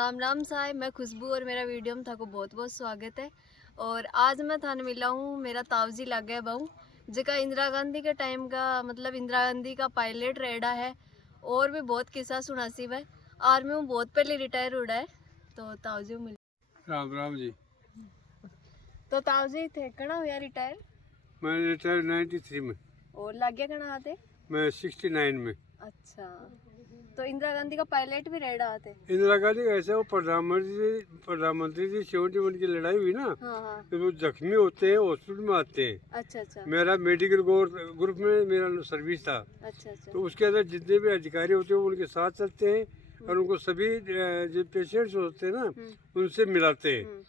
राम राम साहब, मैं खुशबू और मेरा वीडियो में थाको बहुत बहुत स्वागत है। और आज मैं थाने मिला हूँ मेरा तावजी लग गया बहू जका इंदिरा गांधी के टाइम का मतलब इंदिरा गांधी का पायलट रेडा है और भी बहुत किस्सा सुनासी है। आर्मी में बहुत पहले रिटायर उड़ा है तो तावजी मिल राम राम जी। तो तावजी थे कना हुआ रिटायर? मैं रिटायर 93 में और लग गया कना आते? मैं 69 में। अच्छा, तो इंदिरा गांधी का पायलट भी रेडा आते? इंदिरा गांधी का ऐसा वो प्रधानमंत्री जी 71 की लड़ाई हुई ना। हाँ। तो वो जख्मी होते हैं हॉस्पिटल में आते हैं। अच्छा। मेरा मेडिकल ग्रुप में मेरा सर्विस था। अच्छा। तो उसके अंदर जितने भी अधिकारी होते हैं वो उनके साथ चलते हैं और उनको सभी जो पेशेंट्स होते हैं ना उनसे मिलाते हैं।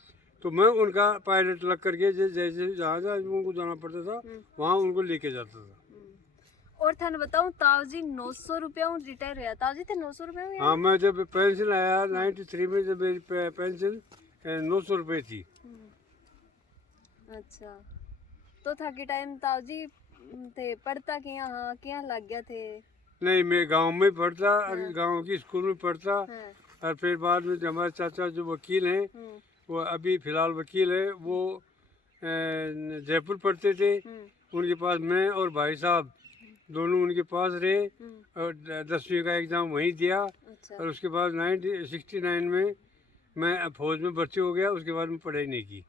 तो मैं उनका पायलट लग करके जैसे जहाँ उनको जाना पड़ता था वहाँ उनको लेके जाता था। और थाने बताऊं तावजी 900 रुपया रिटायर हुआ। तावजी थे 900 रुपया में? हाँ, मैं जब पेंशन आया 93 में जब मेरी पेंशन 900 रुपये थी। अच्छा, तो था कि टाइम तावजी थे पढ़ता क्या लग गया थे? नहीं, मैं गांव में पढ़ता गांव की स्कूल में पढ़ता। और फिर बाद में हमारे चाचा जो वकील हैं वो अभी फिलहाल वकील है वो जयपुर पढ़ते थे। उनके पास मैं और भाई साहब दोनों उनके पास रहे और 10वीं का एग्ज़ाम वहीं दिया। अच्छा। और उसके बाद 1969 में मैं फौज में भर्ती हो गया। उसके बाद में पढ़ाई नहीं की।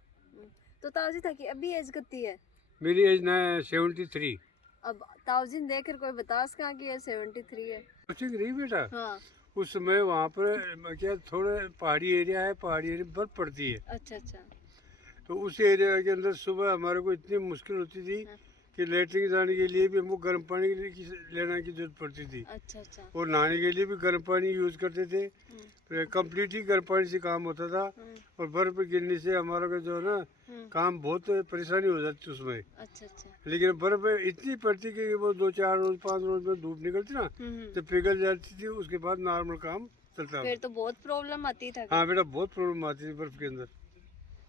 तो तावजी था कि अभी एज कितनी है? मेरी एज 73। अब तावजी ने देखकर कोई बता सका कि ये 73 है? ठीक रही बेटा। हाँ। उस समय वहाँ पर क्या थोड़ा पहाड़ी एरिया है, पहाड़ी एरिया में बर्फ पड़ती है। अच्छा। तो उस एरिया के अंदर सुबह हमारे को इतनी मुश्किल होती थी कि लेटरिन जाने के लिए भी हमको गर्म पानी लेने की जरूरत पड़ती थी। अच्छा। और नहाने के लिए भी गर्म पानी यूज करते थे। कंप्लीट ही गर्म पानी से काम होता था। और बर्फ गिरने से हमारा का जो है ना काम बहुत परेशानी हो जाती उसमें। अच्छा। लेकिन बर्फ इतनी पड़ती कि वो 2-4 रोज 5 रोज में धूप निकलती ना तो पिघल जाती थी। उसके बाद नॉर्मल काम चलता। फिर तो बहुत प्रॉब्लम आती था। हाँ बेटा, बहुत प्रॉब्लम आती थी बर्फ के अंदर।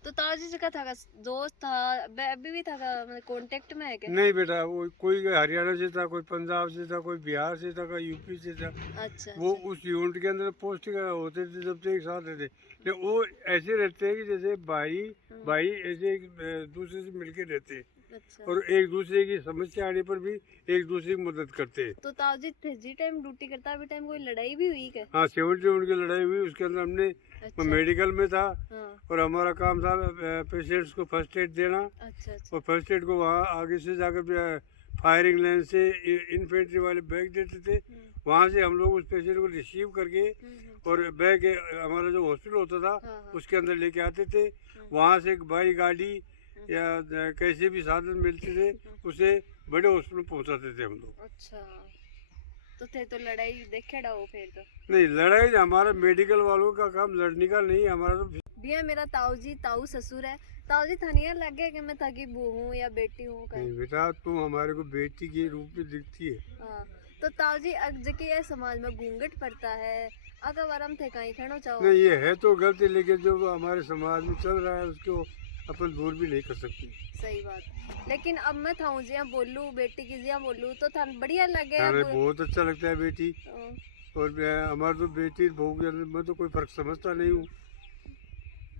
तो तावजी जी का था दोस्त था अभी भी था कांटेक्ट में है क्या? नहीं बेटा, वो कोई हरियाणा से था, कोई पंजाब से था, कोई बिहार से था, कोई यूपी से था। अच्छा। वो उस यूनिट के अंदर पोस्टिंग होते थे जब से एक साथ रहते। लेकिन वो ऐसे रहते हैं कि जैसे भाई भाई ऐसे एक दूसरे से मिलके रहते हैं। अच्छा। और एक दूसरे की समस्या आने पर भी एक दूसरे की मदद करते हैं। तो तावजी थे जी टाइम ड्यूटी करता अभी टाइम कोई लड़ाई भी हुई क्या? हाँ, 71 की लड़ाई हुई। उसके अंदर हमने अच्छा। मेडिकल में था। हाँ। और हमारा काम था पेशेंट्स को फर्स्ट एड देना। अच्छा। और फर्स्ट एड को वहाँ आगे से जाकर फायरिंग लाइन से इन्फेंट्री वाले बैग देते थे। वहाँ से हम लोग उस पेशेंट को रिसीव करके और बैग हमारा जो हॉस्पिटल होता था उसके अंदर लेके आते थे। वहाँ से एक बाई गाड़ी या कैसे भी साधन मिलते थे उसे बड़े हॉस्पिटल पहुँचाते थे हम लोग। अच्छा, तो थे तो लड़ाई देखे डाओ फिर तो? नहीं, लड़ाई हमारा मेडिकल वालों का काम लड़ने का नहीं, हमारा तो भैया मेरा ताऊ ससुर है। ताऊ थानिया लग गया कि मैं थकी बहू हूँ या बेटी हूँ? नहीं बेटा, तुम हमारे को बेटी के रूप में दिखती है। हाँ, तो ताऊजी जबकि ये समाज में घूंघट पड़ता है अगर वरम थे कहीं खड़ो चाहो? नहीं, ये है तो गलत है लेकिन जो हमारे समाज में चल रहा है उसको अपन दूर भी नहीं कर सकते। सही बात। लेकिन अब मैं था जिया बोलू बेटी की जिया बोलू तो था बढ़िया लगे। हमें बहुत अच्छा लगता है बेटी। और हमारे तो बेटी बहू के अंदर मैं तो कोई फर्क समझता नहीं हूँ।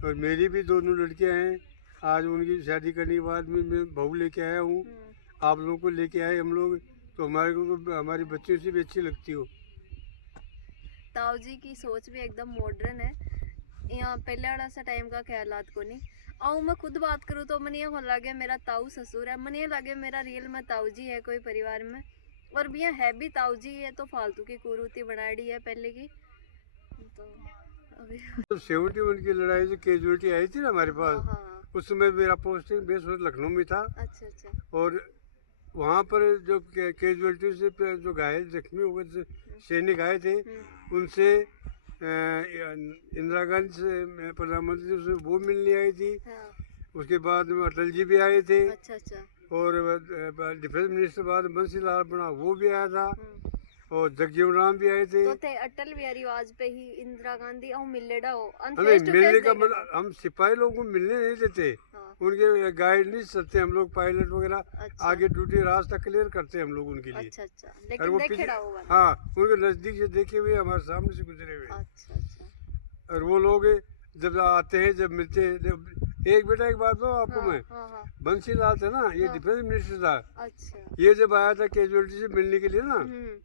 और मेरी भी दोनों लड़कियां हैं। आज उनकी शादी करने के बाद में मैं बहू लेके आया हूँ। आप लोगों को लेके आए हम लोग तो हमारे को तो हमारी बच्चियों से भी अच्छी लगती हो। ताऊ जी की सोच भी एकदम मॉडर्न है। यहाँ पहले वाला सा टाइम का ख्यालात को नहीं। और मैं खुद बात करूँ तो मन ये लगे मेरा ताऊ ससुर है। मन ये लगे मेरा रियल में ताऊ जी है कोई परिवार में। और भी है भी ताऊ जी है तो फालतू की कुरूती बनाड़ी है पहले की। तो अभी 71 की लड़ाई जो कैजुअलिटी आई थी ना हमारे पास। हाँ। उस समय मेरा पोस्टिंग बेस लखनऊ में था। अच्छा। और वहाँ पर जो कैजुअलिटी से जो घायल जख्मी हो गए सैनिक आए थे उनसे इंदिरा गांधी से प्रधानमंत्री से वो मिलने आई थी। हाँ। उसके बाद में अटल जी भी आए थे। अच्छा। और डिफेंस मिनिस्टर बाद बंसी लाल बना वो भी आया था। और जगजीवन राम भी आए थे। तो थे अटल बिहारी वाजपेयी इंदिरा गांधी और मिलने डाओ नहीं, मिलने का मतलब हम सिपाही लोगों को मिलने नहीं देते। उनके गाइड नहीं सकते हम लोग पायलट वगैरह। अच्छा। आगे ड्यूटी रास्ता क्लियर करते हैं हम लोग उनके लिए। अच्छा। लेकिन देखे हाँ, उनके नजदीक से देखे हुए हमारे सामने से गुजरे हुए। अच्छा। और वो लोग जब आते हैं, जब मिलते हैं, एक बेटा एक बात बताऊं आपको मैं, हाँ हाँ। बंसी लाल था ना, ये हाँ। डिफेंस मिनिस्टर था। अच्छा। ये जब आया था कैजुअलिटी से मिलने के लिए ना, हम्म।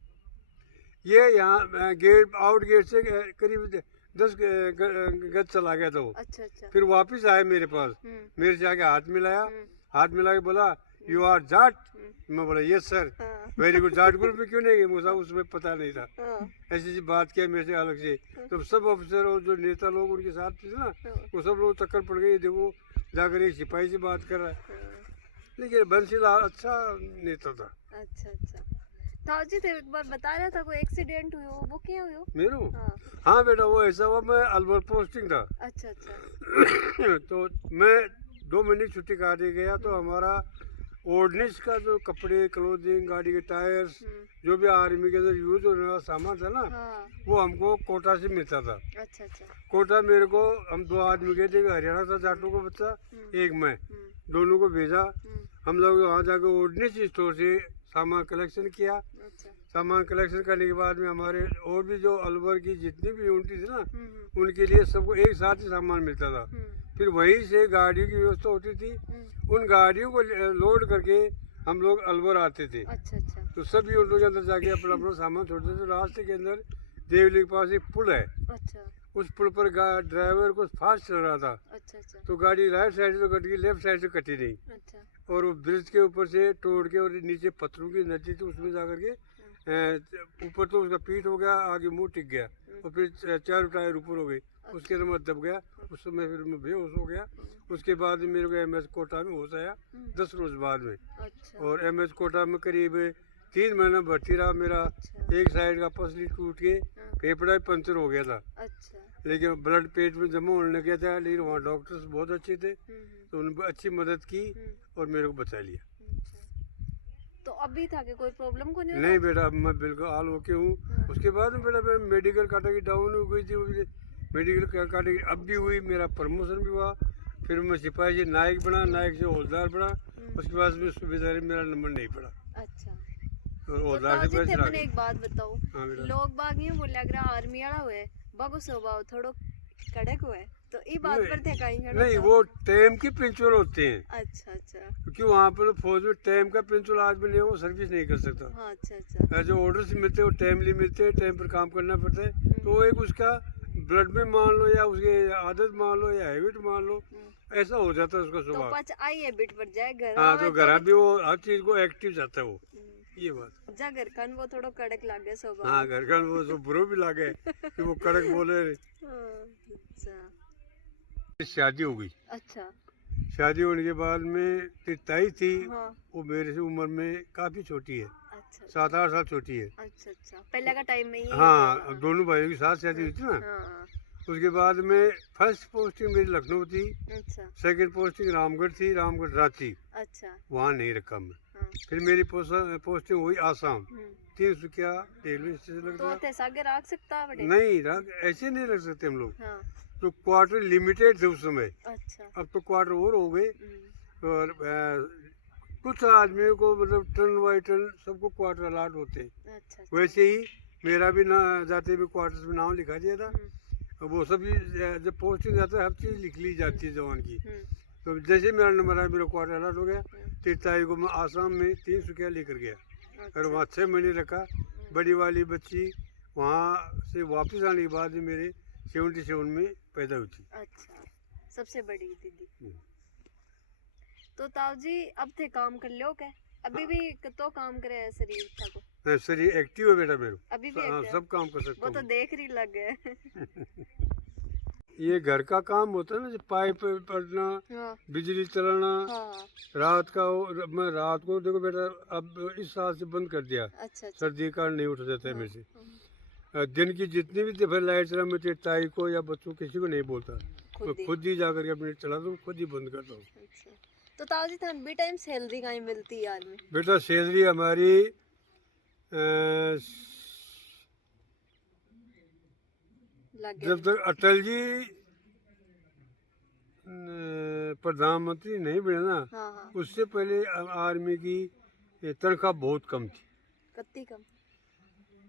ये यहाँ गेट आउट गेट से करीब 10 गज चला गया था वो। अच्छा अच्छा। फिर वापस आया मेरे पास, मेरे से आके हाथ मिलाया, हम्म। हाथ मिला के बोला यू आर जाट। हम्म। मैं बोला यस सर। हाँ। वेरी गुड, जाट ग्रुप में क्यों नहीं गए, मुझे उसमें पता नहीं था। हाँ। ऐसी ऐसी बात किया मेरे से अलग से। तो सब अफसर और जो नेता लोग उनके साथ थे ना, वो सब लोग चक्कर पड़ गए, देखो जाकर एक सिपाही से बात कर रहा है। हाँ। लेकिन बंसीलाल अच्छा नेता था। अच्छा अच्छा। ताऊ जी तो एक बार बता रहा था कोई एक्सीडेंट हुई हो, वो क्या हुई हो? मेरू हाँ। हाँ बेटा, वो ऐसा हुआ, मैं अलवर पोस्टिंग था। अच्छा अच्छा। तो मैं 2 महीने की छुट्टी काटे गया, तो हमारा ऑर्डिनेंस का जो कपड़े, क्लोथिंग, गाड़ी के टायर्स, जो भी आर्मी के अंदर यूज होने वाला सामान था ना, हाँ। वो हमको कोटा से मिलता था। अच्छा अच्छा। कोटा मेरे को, हम 2 आदमी गए थे, एक हरियाणा था जाटों का बच्चा, एक मैं, दोनों को भेजा। हम लोग वहाँ जाकर ऑर्डिनेंस स्टोर से सामान कलेक्शन किया। अच्छा। सामान कलेक्शन करने के बाद में हमारे और भी जो अलवर की जितनी भी यूनिट थी ना, उनके लिए सबको एक साथ ही सामान मिलता था। फिर वहीं से गाड़ियों की व्यवस्था होती थी, उन गाड़ियों को लोड करके हम लोग अलवर आते थे। अच्छा अच्छा। तो सब यूनिटों के अंदर जाके अपना अपना सामान छोड़ते थे। रास्ते के अंदर देवली के पास एक पुल है, अच्छा उस पुल पर ड्राइवर को फास्ट चल रहा था, अच्छा। अच्छा तो गाड़ी राइट साइड से तो कट गई, लेफ्ट साइड से कटी नहीं। अच्छा। और वो ब्रिज के ऊपर से तोड़ के, और नीचे पत्थरों की नदी थी, उसमें जाकर के ऊपर तो उसका पीठ हो गया, आगे मुंह टिक गया, और फिर चारों टायर ऊपर हो गई, उसके अंदर मैं दब गया। उस समय फिर मैं बेहोश हो गया। उसके बाद मेरे को MS कोटा में होश आया 10 रोज बाद में। अच्छा। और MS कोटा में करीब 3 महीना भर्ती रहा। मेरा एक साइड का पसली टूट के फेफड़ा ही पंचर हो गया था। अच्छा। लेकिन ब्लड पेट में जमा होने लग गया था, लेकिन वहाँ डॉक्टर्स बहुत अच्छे थे, तो उन्होंने अच्छी मदद की और मेरे को बचा लिया। तो अभी था कि कोई प्रॉब्लम को नहीं? नहीं बेटा, अब मैं बिल्कुल हाल होके हूँ। उसके बाद में बेटा मेरा मेडिकल कैटेगरी डाउन हो गई थी, मेडिकल कैटेगरी अब भी हुई, मेरा प्रमोशन भी हुआ। फिर मैं सिपाही से नायक बना, नायक से हौलदार बना। उसके बाद में सुबेदारी मेरा नंबर नहीं पड़ा। अच्छा। और हौलदार से पैसे मैंने एक बात बताओ, लोग बाग यूं बोल लग रहा आर्मी वाला हुए बगो स्वभाव थोड़ो कड़क हुए, तो ई बात पर थे कहीं नहीं, वो टाइम के प्रिंसिपल होते हैं। अच्छा अच्छा। क्योंकि वहाँ पर फौज में टाइम का प्रिंसिपल आदमी नहीं है, वो सर्विस नहीं कर सकता। हाँ, अच्छा अच्छा। जो ऑर्डर्स मिलते हैं वो टाइमली मिलते हैं, टाइम पर काम करना पड़ता है। तो वो एक उसका ब्लड में मान लो, या उसके आदत मान लो, या हैबिट मान लो, ऐसा हो जाता है उसका तो स्वभाव। पच आई हैबिट पर जाए घर। हाँ, तो घर भी वो हर चीज को एक्टिव जाता है वो, ये बात। जा घर खान वो थोड़ा कड़क लागे स्वभाव। हाँ, घर का वो तो बुरो भी लागे कि वो कड़क बोले। अच्छा। शादी हो गई। अच्छा। शादी होने के बाद में ताई थी, हाँ। वो मेरे से उम्र में काफी छोटी है। अच्छा। 7-8 साल छोटी है। अच्छा अच्छा। पहले का टाइम में ही। हाँ, दोनों भाइयों की साथ शादी हुई थी ना। हाँ। उसके बाद में फर्स्ट पोस्टिंग मेरी लखनऊ थी, अच्छा। सेकंड पोस्टिंग रामगढ़ थी, रामगढ़ रांची, अच्छा। वहाँ नहीं रखा मैं। हाँ। फिर मेरी पोस्टिंग हुई आसाम, 300 रेलवे स्टेशन लग तो थे सागे रख सकता बड़े? नहीं रख, ऐसे नहीं रख सकते हम लोग। हाँ। तो क्वार्टर लिमिटेड थे उस समय, अच्छा। अब तो क्वार्टर और हो गए। और कुछ आदमियों को मतलब टर्न बाई टर्न सबको क्वार्टर अलाट होते हैं। अच्छा। वैसे ही मेरा भी ना जाते भी क्वार्टर्स में नाम लिखा दिया था। वो सब जब पोस्टिंग जाता है हर चीज़ लिख ली जाती है जवान की। तो जैसे मेरा नंबर आया, मेरा क्वार्टर अलाट हो गया। 3 तारीख को मैं आसाम में 300 लेकर गया, और वहाँ 6 महीने रखा। बड़ी वाली बच्ची वहाँ से वापस आने के बाद मेरे 77 में पैदा हुई थी। अच्छा, सबसे बड़ी दीदी। तो ताऊ जी अब थे काम कर लो क्या? अभी भी तो काम करे है शरीर था को? शरीर एक्टिव है बेटा मेरा, अभी भी हाँ, सब काम कर सकता वो तो हूँ। देख रही लग गए। ये घर का काम होता है ना, जो पाइप पड़ना, हाँ। बिजली चलाना। हाँ। रात का मैं रात को देखो बेटा, अब इस साल से बंद कर दिया। अच्छा। सर्दी का नहीं उठ जाता है मेरे से। दिन की जितनी भी दफे लाइट चला, मैं ताई को या बच्चों किसी को नहीं बोलता, मैं खुद ही जाकर के अपने चलाता हूँ, खुद ही बंद करता हूँ। अच्छा। तो ताऊ जी थान भी टाइम सैलरी कहीं मिलती है यार में? बेटा सैलरी हमारी जब तक अटल जी प्रधानमंत्री नहीं बने ना, हाँ हाँ। उससे पहले आर्मी की तनख्वाह बहुत कम थी। कत्ती कम?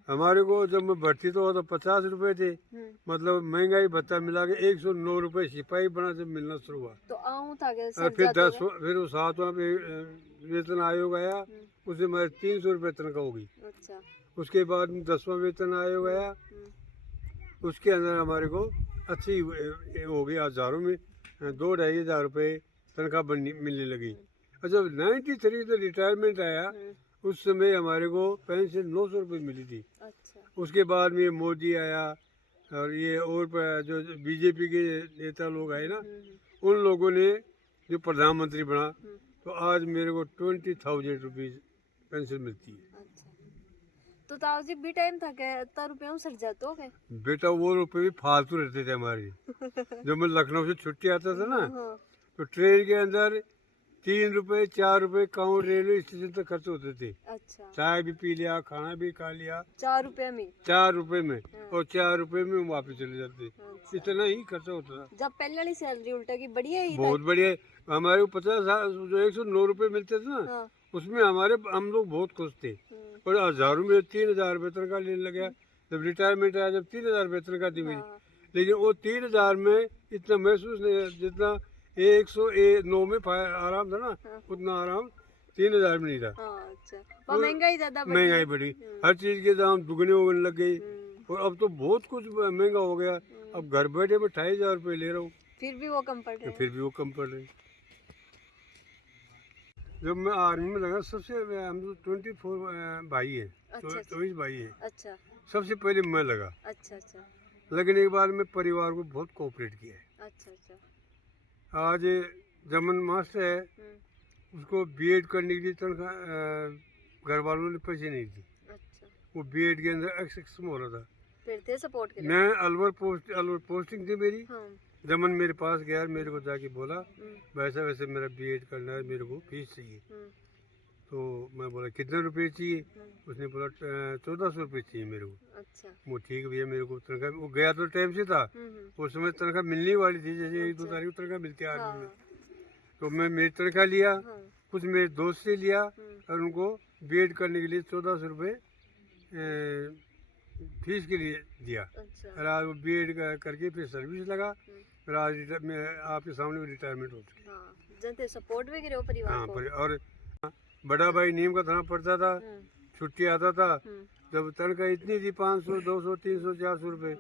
हमारे को जब मैं भर्ती तो हुआ तो 50 रुपए थे, मतलब महंगाई भत्ता मिला के 109 रुपए सिपाही बना जब मिलना शुरू हुआ। तो आऊं था के और सर फिर जाते 10 फिर वो 7वां पे वेतन आयोग आया, उससे मेरे 300 रुपये तनख्वाह हो गई। अच्छा। उसके बाद 10वां वेतन आयोग आया, उसके अंदर हमारे को अच्छी हो गई, हज़ारों में 2-2.5 हज़ार रुपये तनख्वाह मिलने लगी। और जब 93 से रिटायरमेंट आया, उस समय हमारे को पेंशन 900 रुपये मिली थी। अच्छा। उसके बाद में मोदी आया और ये और जो बीजेपी के नेता लोग आए ना, उन लोगों ने जो प्रधानमंत्री बना, तो आज मेरे को 20,000 रुपीज़ पेंशन मिलती है। अच्छा। तो ताऊ जी भी टाइम था के इतना रुपया सर जाते हो के? बेटा वो रुपये भी फालतू रहते थे हमारे। जब मैं लखनऊ से छुट्टी आता था ना, तो ट्रेन के अंदर 3 रुपये 4 रुपये काउंट रेलवे स्टेशन तक खर्च होते थे। अच्छा। चाय भी पी लिया, खाना भी खा लिया, 4 रुपये में? 4 रुपये में, और 4 रुपये में वापस चले जाते। अच्छा। इतना ही खर्चा होता था। जब पहले वाली सैलरी उल्टा की बढ़िया ही बहुत बढ़िया। हमारे को 50 जो 109 रुपये मिलते थे ना, उसमें हम लोग बहुत खुश थे। और हज़ारों में 3,000 रुपये तनख्वाह लेने लगे। जब रिटायरमेंट आया, जब 3,000 रुपये तनख्वाह थी मेरी, लेकिन वो 3,000 में इतना महसूस नहीं, जितना 109 में आराम था ना, उतना आराम 3,000 में नहीं था। अच्छा। महंगाई ज्यादा बढ़ी। महंगाई बढ़ी, हर चीज़ के दाम दुगने होने लग गई। और अब तो बहुत कुछ महंगा हो गया। अब घर बैठे मैं 28,000 रुपये ले रहा हूँ, फिर भी वो कम पड़ रहे हैं। फिर भी वो कम पड़ रहे हैं। जब मैं आर्मी में लगा, सबसे हम तो 24 भाई है, 24 भाई है। अच्छा। सबसे पहले मैं लगा। अच्छा। अच्छा। लगने के बाद में परिवार को बहुत कोऑपरेट किया है। अच्छा। अच्छा। आज जमन मास्टर है, उसको बीएड करने के लिए तनख्वाह घर वालों ने पैसे नहीं दी। अच्छा। वो बीएड के अंदर एक्सम हो रहा था। फिर थे सपोर्ट के लिए? मैं अलवर पोस्टिंग थी मेरी। जमन मेरे पास गया, मेरे को जाके बोला वैसा वैसे मेरा बीएड करना है, मेरे को फीस चाहिए। तो मैं बोला कितने रुपए चाहिए? उसने बोला 1400 रुपये चाहिए मेरे को। अच्छा। वो ठीक भैया, मेरे को तनख्वाह, वो गया तो टाइम से था, उस समय तनख्वाह मिलने वाली थी, जैसे 1-2 तारीख को तनख्वाह मिलती है आर्मी में। तो मैं मेरी तनख्वाह लिया, कुछ मेरे दोस्त से लिया, और उनको बीएड करने के लिए 1400 रुपये फीस के लिए दिया। और आज वो बीएड करके फिर सर्विस लगा, फिर आज आपके सामने रिटायरमेंट हो चुकी। जनते सपोर्ट भी करे परिवार को। और बड़ा भाई नीम का थाना पड़ता था, छुट्टी आता था, जब तनख्वाह इतनी थी 500, 200, 300, 400 रुपये,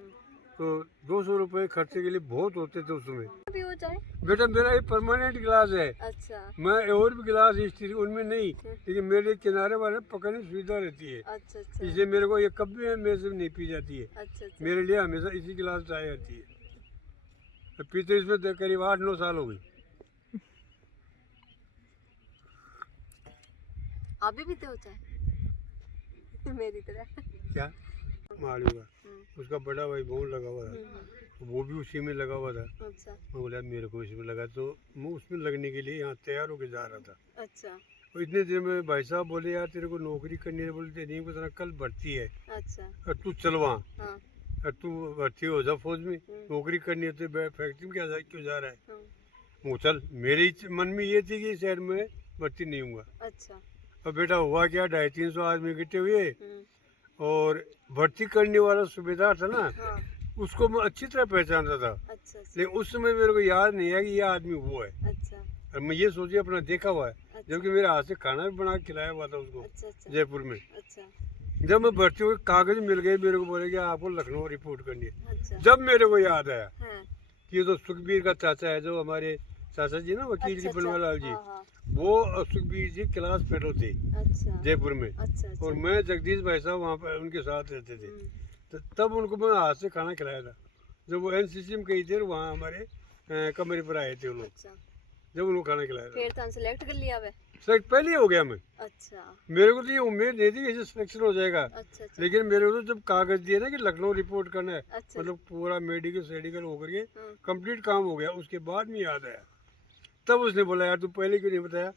तो 200 रुपये खर्चे के लिए बहुत होते थे उस समय। भी हो जाए बेटा, मेरा ये परमानेंट गिलास है। अच्छा। मैं और भी गिलास स्टील उनमें नहीं, लेकिन मेरे किनारे वाले पकड़ने की सुविधा रहती है। अच्छा। अच्छा। इसलिए मेरे को ये कभी मेरे से नहीं पी जाती है। अच्छा। अच्छा। मेरे लिए हमेशा इसी गिलास चाय आती है। पीते इसमें करीब 8-9 साल हो गई। अभी पीते हो चाय? मेरी तरह। क्या मालूम है, उसका बड़ा भाई बहुत लगा हुआ था, वो भी उसी में लगा हुआ था। अच्छा। मैं बोला मेरे को इसमें लगा, तो मैं उसमें लगने के लिए यहाँ तैयार होकर जा रहा था। अच्छा। और इतने देर में भाई साहब बोले यार तेरे को नौकरी करनी है, बोलते नहीं को तरह कल भर्ती है। अच्छा। और तू चल वहाँ, और तू भर्ती हो जा फौज में, नौकरी करनी है तो फैक्ट्री में क्यों जा रहा है? वो चल, मेरे मन में ये थी कि शहर में भर्ती नहीं हूँगा। अच्छा। और बेटा हुआ क्या, 250-300 आदमी इकट्ठे हुए, और भर्ती करने वाला सूबेदार था ना, उसको मैं अच्छी तरह पहचानता था। अच्छा। लेकिन उस समय मेरे को याद नहीं है कि ये आदमी वो है। अच्छा। और मैं ये सोचे अपना देखा हुआ है। अच्छा। जबकि मेरे हाथ से खाना भी बना के खिलाया हुआ था उसको। अच्छा। जयपुर में। अच्छा। जब मैं भर्ती हुई, कागज मिल गए मेरे को, बोले कि आपको लखनऊ रिपोर्ट करनी है। अच्छा। जब मेरे को याद आया कि ये तो सुखबीर का चाचा है, जो हमारे चाचा जी ना वकील जी बनवालाल जी, वो सुखबीर जी क्लास फेलो थे। अच्छा। जयपुर में। अच्छा। और मैं जगदीश भाई साहब वहाँ पर उनके साथ रहते थे। तो तब उनको मैं हाथ से खाना खिलाया था, जब वो एनसीसी में कई थे, वहाँ हमारे कमरे पर आए थे उन लोग। अच्छा। जब उनको खाना खिलाया फिर तो सिलेक्ट कर लिया वे? सिलेक्ट पहले हो गया मैं। अच्छा। मेरे को तो ये उम्मीद नहीं थी कि सिलेक्शन हो जाएगा। अच्छा। लेकिन मेरे को तो जब कागज दिए ना कि लखनऊ रिपोर्ट करना है, मतलब पूरा मेडिकल होकर के कंप्लीट काम हो गया, उसके बाद में याद आया। तब उसने बोला यार तू पहले क्यों नहीं बताया,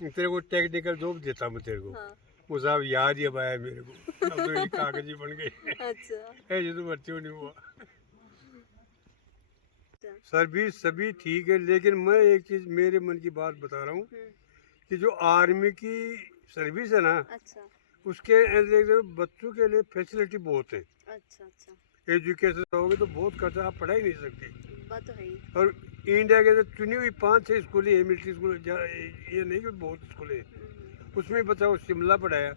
तेरे को टेक्निकल जॉब देता मैं तेरे को। वो साहब याद ही अब आया मेरे को, अब तो ये कागज ही बन गए। अच्छा। ऐसे तो भर्ती नहीं हुआ। सर्विस सभी ठीक है, लेकिन मैं एक चीज मेरे मन की बात बता रहा हूँ कि जो आर्मी की सर्विस है ना, अच्छा, उसके अंदर बच्चों के लिए फैसिलिटी बहुत है। अच्छा अच्छा, एजुकेशन होगी तो बहुत खर्चा, आप पढ़ा ही नहीं सकते। बात तो है ही। और इंडिया के अंदर चुनी हुई 5-6 स्कूल है, मिलिट्री स्कूल, ये नहीं कि बहुत स्कूल है। उसमें बच्चा वो शिमला पढ़ाया,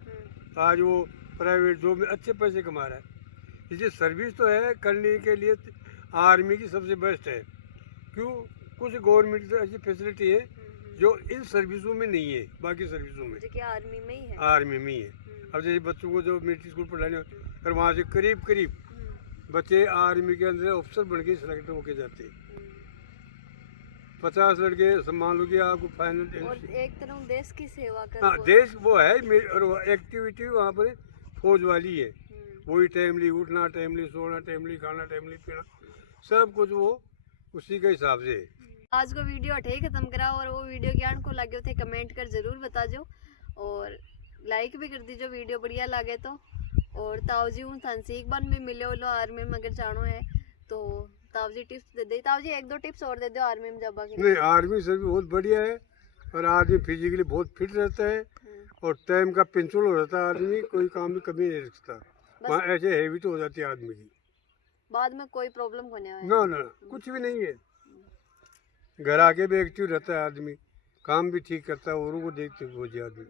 आज वो प्राइवेट जॉब में अच्छे पैसे कमा रहा है। इसे सर्विस तो है करने के लिए, आर्मी की सबसे बेस्ट है। क्यों? कुछ गवर्नमेंट की ऐसी फैसिलिटी है जो इन सर्विसों में नहीं है, बाकी सर्विसों में, जो कि आर्मी में ही है। आर्मी में ही है। अब जैसे बच्चों को जो मिलिट्री स्कूल पढ़ाने, और वहाँ से करीब करीब बच्चे आर्मी के अंदर ऑफिसर बन के सिलेक्ट होके जाते हैं। 50 लड़के मान लो कि आपको फाइनल, और एक तरह देश की सेवा कर, हाँ देश वो है, और एक्टिविटी वहाँ पर फौज वाली है। वही टाइमली उठना, टाइमली सोना, टाइमली खाना, टाइमली पीना, सब कुछ वो उसी के हिसाब से है। आज को वीडियो अठे ही खत्म करा, और वो वीडियो ज्ञान को लगे थे कमेंट कर जरूर बता जो, और लाइक भी कर दीजिए वीडियो बढ़िया लगे तो। और ताऊ जी हूँ थान सीख बन भी मिले लो आर्मी में अगर जानो है तो ताऊ जी टिप्स दे दे। ताऊ जी 1-2 टिप्स और दे दो आर्मी में जाबा के। नहीं, आर्मी सर्विस बहुत बढ़िया है, और आदमी फिजिकली बहुत फिट रहता है, और टाइम का पेंचुल हो जाता है आदमी, कोई काम में कमी नहीं रखता। वहाँ ऐसे हैबिट हो जाती है आदमी की, बाद में कोई प्रॉब्लम होने वाला ना ना कुछ भी नहीं है। घर आके भी एक्टिव रहता है आदमी, काम भी ठीक करता है, औरों को देखते हुए आदमी।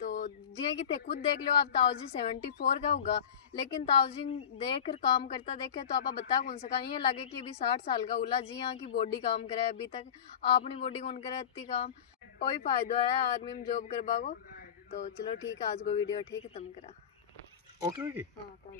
तो जिया कि थे खुद देख लो आप, ताऊ जी 74 का होगा, लेकिन ताऊ जी देख कर काम करता देखे तो आप बता कौन सका, ये लगे कि अभी 60 साल का उला जी हाँ की बॉडी काम करे, अभी तक अपनी बॉडी कौन करे इतनी काम। कोई फायदा है आर्मी में जॉब करवा को। तो चलो ठीक है, आज को वीडियो ठीक खत्म करा। ओके जी। हाँ ताऊ जी।